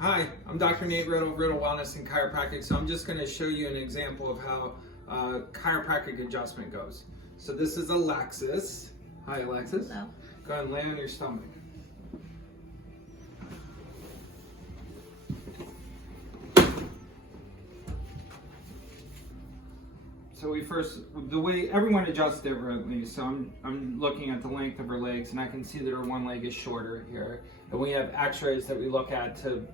Hi, I'm Dr. Nate Riddle, Riddle Wellness and Chiropractic. So I'm just going to show you an example of how chiropractic adjustment goes. So this is Alexis. Hi, Alexis. Hello. Go ahead and lay on your stomach. So the way everyone adjusts differently, so I'm looking at the length of her legs and I can see that her one leg is shorter here. And we have x-rays that we look at to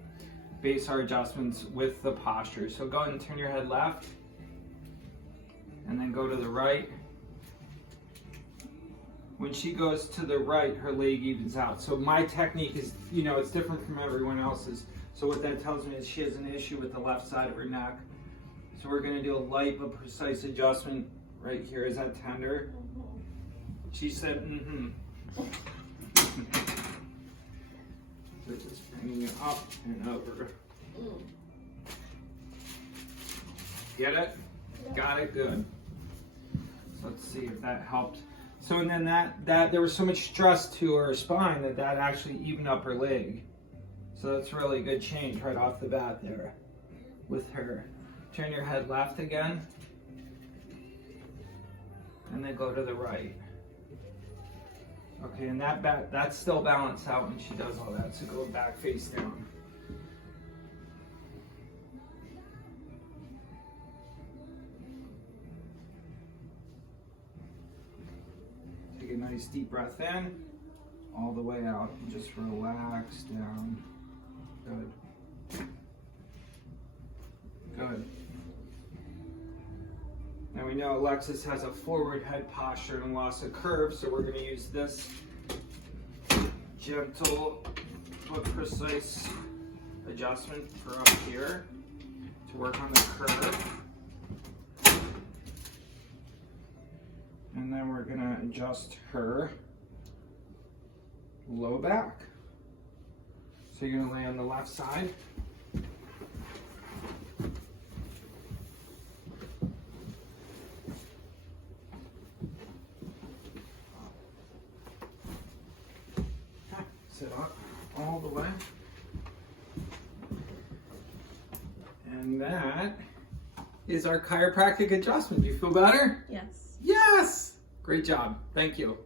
base our adjustments with the posture. So go ahead and turn your head left and then go to the right. When she goes to the right, her leg evens out. So my technique is, it's different from everyone else's. So what that tells me is she has an issue with the left side of her neck. So we're going to do a light but precise adjustment right here. Is that tender? She said, mm-hmm. So just bringing it up and over. Get it? Got it? Good. So let's see if that helped. So and then that there was so much stress to her spine that actually evened up her leg. So that's really a good change right off the bat there with her. Turn your head left again, and then go to the right. Okay, and that's still balanced out when she does all that, so go back face down. Take a nice deep breath in, all the way out, and just relax down. Good. Good. Now we know Alexis has a forward head posture and loss of curve, so we're going to use this gentle but precise adjustment for up here to work on the curve. And then we're going to adjust her low back. So you're going to lay on the left side. Sit up all the way. And that is our chiropractic adjustment. Do you feel better? Yes. Yes! Great job. Thank you.